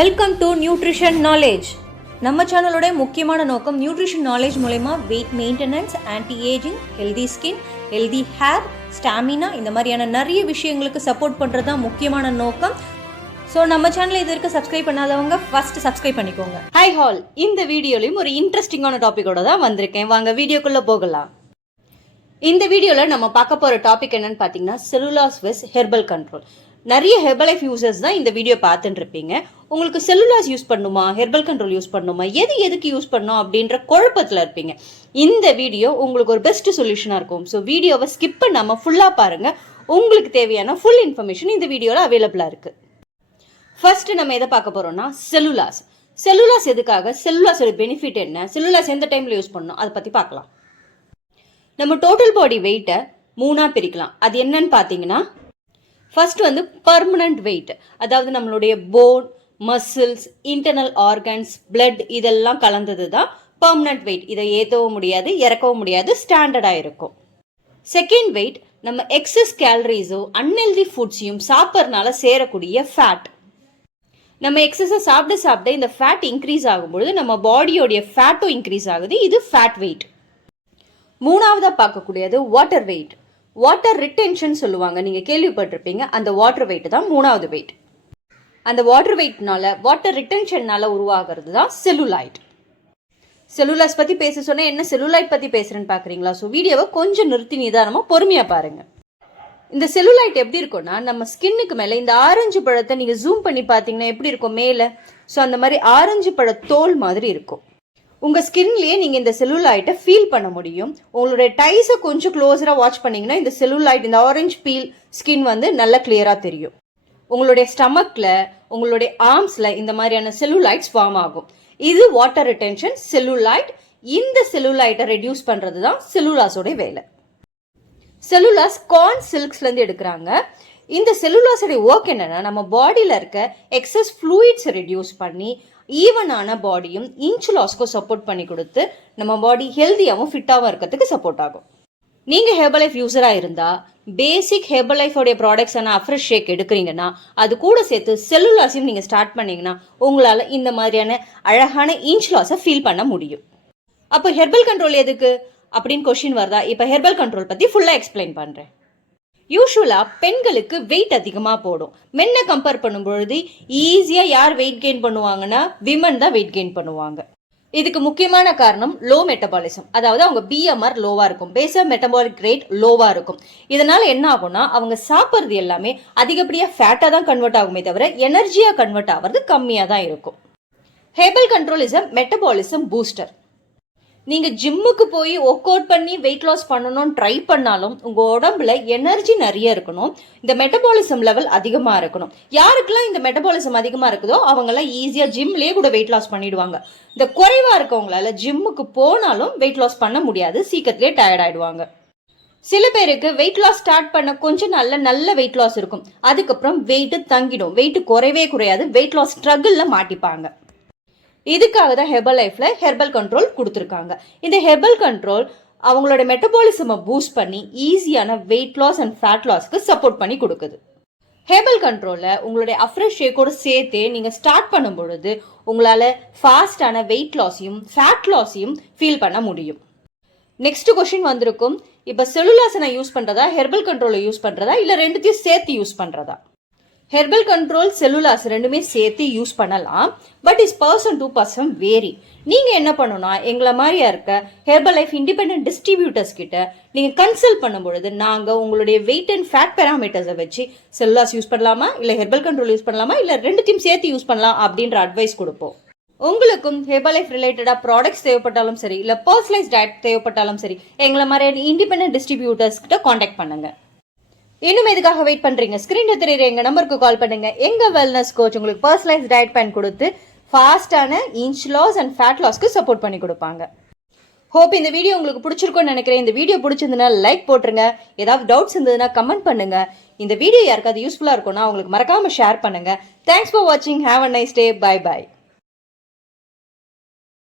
Welcome to nutrition knowledge. நம்ம சேனலோட முக்கியமான நோக்கம் நியூட்ரிஷன் நாலேஜ் மூலமா weight maintenance, anti ageing, healthy skin, healthy hair, stamina இந்த மாதிரியான நிறைய விஷயங்களுக்கு சப்போர்ட் பண்ணுறது தான் முக்கியமான நோக்கம். ஸோ நம்ம சேனலை இது வரைக்கும் சப்ஸ்கிரைப் பண்ணாதவங்க ஃபர்ஸ்ட் சப்ஸ்கிரைப் பண்ணிக்கோங்க. ஹாய் ஹால், இந்த வீடியோலையும் ஒரு இன்ட்ரெஸ்டிங்கான டாப்பிக்கோட தான் வந்திருக்கேன். வாங்க வீடியோக்குள்ளே போகலாம். இந்த வீடியோவில் நம்ம பார்க்க போகிற டாபிக் என்னன்னு பார்த்தீங்கன்னா செல்லுலாஸ் வெஸ் ஹெர்பல் கண்ட்ரோல். நிறைய ஹெர்பலைஃப் யூசர்ஸ் தான் இந்த வீடியோ பார்த்துட்டு இருப்பீங்க. உங்களுக்கு செல்லுலாஸ் யூஸ் பண்ணுமா, ஹெர்பல் கண்ட்ரோல் யூஸ் பண்ணுமா, எதுக்கு யூஸ் பண்ணும் அப்படின்ற குழப்பத்தில் இருப்பீங்க. இந்த வீடியோ உங்களுக்கு ஒரு பெஸ்ட் சொல்யூஷனாக இருக்கும். ஸோ வீடியோவை ஸ்கிப் பண்ணாமல் ஃபுல்லாக பாருங்கள். உங்களுக்கு தேவையான ஃபுல் இன்ஃபர்மேஷன் இந்த வீடியோவில் அவைலபிளாக இருக்குது. ஃபர்ஸ்ட் நம்ம எதை பார்க்க போகிறோம்னா செல்லுலாஸ். செல்லுலாஸ் எதுக்காக, செல்லுலாஸோட பெனிஃபிட் என்ன, செல்லுலாஸ் எந்த டைமில் யூஸ் பண்ணணும், அதை பற்றி பார்க்கலாம். நம்ம டோட்டல் பாடி வெயிட்டை மூணாக பிரிக்கலாம். அது என்னன்னு பார்த்தீங்கன்னா, ஃபர்ஸ்ட் வந்து பர்மனன்ட் வெயிட், அதாவது நம்மளுடைய phone, muscles, internal organs, blood இதெல்லாம் கலந்தது தான் பர்மனன்ட் வெயிட். இதை ஏற்றவும் முடியாது, இறக்கவும் முடியாது, ஸ்டாண்டர்டாக இருக்கும். செகண்ட் வெயிட் நம்ம எக்ஸஸ் கேலரிஸோ அன்ஹெல்தி ஃபுட்ஸையும் சாப்பிட்றதுனால சேரக்கூடிய ஃபேட். நம்ம எக்ஸஸை சாப்பிட இந்த ஃபேட் இன்க்ரீஸ் ஆகும்பொழுது நம்ம பாடியோடைய ஃபேட்டும் இன்க்ரீஸ் ஆகுது. இது ஃபேட் வெயிட். மூணாவதாக பார்க்கக்கூடியது வாட்டர் வெயிட். வாட்டர் ரிட்டென்ஷன் சொல்லுவாங்க, நீங்கள் கேள்விப்பட்டிருப்பீங்க. அந்த வாட்டர் வெயிட் தான் மூணாவது வெயிட். அந்த வாட்டர் வெயிட்னால, வாட்டர் ரிட்டென்ஷன்னால உருவாகிறது தான் செல்லுலாய்ட். செல்லுலாஸ் பற்றி பேச சொன்னால் என்ன செல்லுலாய்ட் பற்றி பேசுகிறேன்னு பார்க்குறீங்களா? ஸோ வீடியோவை கொஞ்சம் நிறுத்தி நிதானமாக பொறுமையாக பாருங்கள். இந்த செல்லுலாய்ட் எப்படி இருக்கும்னா, நம்ம ஸ்கின்னுக்கு மேலே இந்த ஆரஞ்சு பழத்தை நீங்கள் ஜூம் பண்ணி பார்த்தீங்கன்னா எப்படி இருக்கும் மேலே? ஸோ அந்த மாதிரி ஆரஞ்சு பழ தோல் மாதிரி இருக்கும். உங்கள் ஸ்கின்லேயே நீங்கள் இந்த செல்லுலாய்ட்டை ஃபீல் பண்ண முடியும். உங்களுடைய டைஸை கொஞ்சம் க்ளோஸராக வாட்ச் பண்ணிங்கன்னா இந்த செல்லுலாய்ட், இந்த ஆரஞ்சு பீல் ஸ்கின் வந்து நல்லா கிளியராக தெரியும். உங்களுடைய ஸ்டமக்கில், உங்களுடைய ஆர்ம்ஸில் இந்த மாதிரியான செல்லுலாய்ட்ஸ் ஃபார்ம் ஆகும். இது வாட்டர் ரிட்டென்ஷன் செல்லுலாய்ட். இந்த செல்லுலாய்ட்டை ரெடியூஸ் பண்ணுறது தான் செல்லுலாஸோட வேலை. செல்லுலாஸ் கார்ன் சில்க்ஸ்லேருந்து எடுக்கிறாங்க. இந்த செல்லுலாஸோடைய ஒர்க் என்னன்னா, நம்ம பாடியில் இருக்க எக்ஸஸ் ஃப்ளூயிட்ஸை ரெடியூஸ் பண்ணி ஈவனான பாடியும் இன்ச் லாஸ்க்கும் சப்போர்ட் பண்ணி கொடுத்து நம்ம பாடி ஹெல்த்தியாகவும் ஃபிட்டாகவும் இருக்கிறதுக்கு சப்போர்ட் ஆகும். நீங்கள் ஹெர்பலைஃப் யூஸராக இருந்தால் பேசிக் ஹெர்பலைஃபோடைய ப்ராடக்ட்ஸான அஃப்ரெஷ் ஷேக் எடுக்கிறீங்கன்னா அது கூட சேர்த்து செல்லுலாஸையும் நீங்கள் ஸ்டார்ட் பண்ணிங்கன்னா உங்களால் இந்த மாதிரியான அழகான இன்ச் லாஸை ஃபீல் பண்ண முடியும். அப்போ ஹெர்பல் கண்ட்ரோல் எதுக்கு அப்படின்னு கொஸ்டின் வருதா? இப்போ ஹெர்பல் கண்ட்ரோல் பற்றி ஃபுல்லாக எக்ஸ்பிளைன் பண்ணுறேன். யூஸ்வலாக பெண்களுக்கு வெயிட் அதிகமாக போடும். மென்னை கம்பேர் பண்ணும்பொழுது ஈஸியாக யார் வெயிட் கெயின் பண்ணுவாங்கன்னா விமன் தான் வெயிட் கெயின் பண்ணுவாங்க. இதுக்கு முக்கியமான காரணம் லோ மெட்டபாலிசம், அதாவது அவங்க பிஎம்ஆர் லோவாக இருக்கும், பேசல் மெட்டபாலிக் ரேட் லோவாக இருக்கும். இதனால என்ன ஆகும்னா, அவங்க சாப்பிட்றது எல்லாமே அதிகப்படியாக ஃபேட்டாக தான் கன்வெர்ட் ஆகுமே தவிர எனர்ஜியாக கன்வெர்ட் ஆகிறது கம்மியாக தான் இருக்கும். Herbal control is a metabolism booster. நீங்கள் ஜிம்முக்கு போய் ஒர்க் அவுட் பண்ணி வெயிட் லாஸ் பண்ணணும்னு ட்ரை பண்ணாலும் உங்கள் உடம்புல எனர்ஜி நிறைய இருக்கணும், இந்த மெட்டபாலிசம் லெவல் அதிகமாக இருக்கணும். யாருக்கெல்லாம் இந்த மெட்டபாலிசம் அதிகமாக இருக்குதோ அவங்கெல்லாம் ஈஸியாக ஜிம்லேயே கூட வெயிட் லாஸ் பண்ணிடுவாங்க. இந்த குறைவாக இருக்கவங்களால ஜிம்முக்கு போனாலும் வெயிட் லாஸ் பண்ண முடியாது, சீக்கிரத்திலே டயர்ட் ஆகிடுவாங்க. சில பேருக்கு வெயிட் லாஸ் ஸ்டார்ட் பண்ண கொஞ்சம் நல்ல வெயிட் லாஸ் இருக்கும், அதுக்கப்புறம் வெயிட்டு தங்கிடும், வெயிட்டு குறையாது, வெயிட் லாஸ் ஸ்ட்ரகிளில் மாட்டிப்பாங்க. இதுக்காக தான் ஹெர்பலைஃப்ல ஹெர்பல் கண்ட்ரோல் கொடுத்துருக்காங்க. இந்த ஹெர்பல் கண்ட்ரோல் அவங்களோட மெட்டபாலிசமை பூஸ்ட் பண்ணி ஈஸியான வெயிட் லாஸ் அண்ட் ஃபேட் லாஸ்க்கு சப்போர்ட் பண்ணி கொடுக்குது. ஹெர்பல் கண்ட்ரோலை உங்களுடைய அஃப்ரெஷ் ஷேக்கோடு சேர்த்து நீங்கள் ஸ்டார்ட் பண்ணும் பொழுது உங்களால் ஃபாஸ்டான வெயிட் லாஸையும் ஃபேட் லாஸையும் ஃபீல் பண்ண முடியும். நெக்ஸ்ட் கொஸ்டின் வந்திருக்கும், இப்போ செல்லுலாஸை நான் யூஸ் பண்ணுறதா, ஹெர்பல் கண்ட்ரோலை யூஸ் பண்ணுறதா, இல்லை ரெண்டுத்தையும் சேர்த்து யூஸ் பண்ணுறதா? ஹெர்பல் கண்ட்ரோல், செல்லுலாஸ் ரெண்டுமே சேர்த்து யூஸ் பண்ணலாம், but is person to person vary. நீங்கள் என்ன பண்ணணும்னா, எங்களை மாதிரியா இருக்க ஹெர்பலைஃப் இண்டிபெண்டன்ட் டிஸ்ட்ரிபியூட்டர்ஸ் கிட்ட நீங்கள் கன்சல்ட் பண்ணும் பொழுது நாங்கள் உங்களுடைய வெயிட் அண்ட் ஃபேட் பேராமீட்டர்ஸை வச்சு செல்லுலாஸ் யூஸ் பண்ணலாமா, இல்லை ஹெர்பல் கண்ட்ரோல் யூஸ் பண்ணலாமா, இல்லை ரெண்டுத்தையும் சேர்த்து யூஸ் பண்ணலாம் அப்படின்ற அட்வைஸ் கொடுப்போம். உங்களுக்கும் ஹெர்பலைஃப் ரிலேட்டடாக ப்ராடக்ட்ஸ் தேவைப்பட்டாலும் சரி, இல்லை பர்சனலைஸ் டயட் தேவைப்பட்டாலும் சரி, எங்களை மாதிரியான இண்டிபெண்டன்ட் டிஸ்ட்ரிபியூட்டர்ஸ் கிட்ட காண்டாக்ட் பண்ணுங்க. இன்னும் எதுக்காக வெயிட் பண்றீங்க? ஸ்கிரீன்ல தெரியுற எங்க நம்பருக்கு கால் பண்ணுங்க. எங்க வெல்னஸ் கோச் உங்களுக்கு பர்சனலைஸ் டயட் பிளான் கொடுத்து ஃபாஸ்டான இன்ச் லாஸ் அண்ட் ஃபேட் லாஸ்க்கு சப்போர்ட் பண்ணி கொடுப்பாங்க. ஹோப் இந்த வீடியோ உங்களுக்கு பிடிச்சிருக்கும்னு நினைக்கிறேன். இந்த வீடியோ பிடிச்சிருந்ததுன்னா லைக் போட்டுருங்க. ஏதாவது டவுட்ஸ் இருந்ததுன்னா கமெண்ட் பண்ணுங்க. இந்த வீடியோ யாருக்காவது யூஸ்ஃபுல்லா இருக்கும்னா உங்களுக்கு மறக்காம ஷேர் பண்ணுங்க. தேங்க்ஸ் ஃபார் வாட்சிங். Have a nice day. Bye by.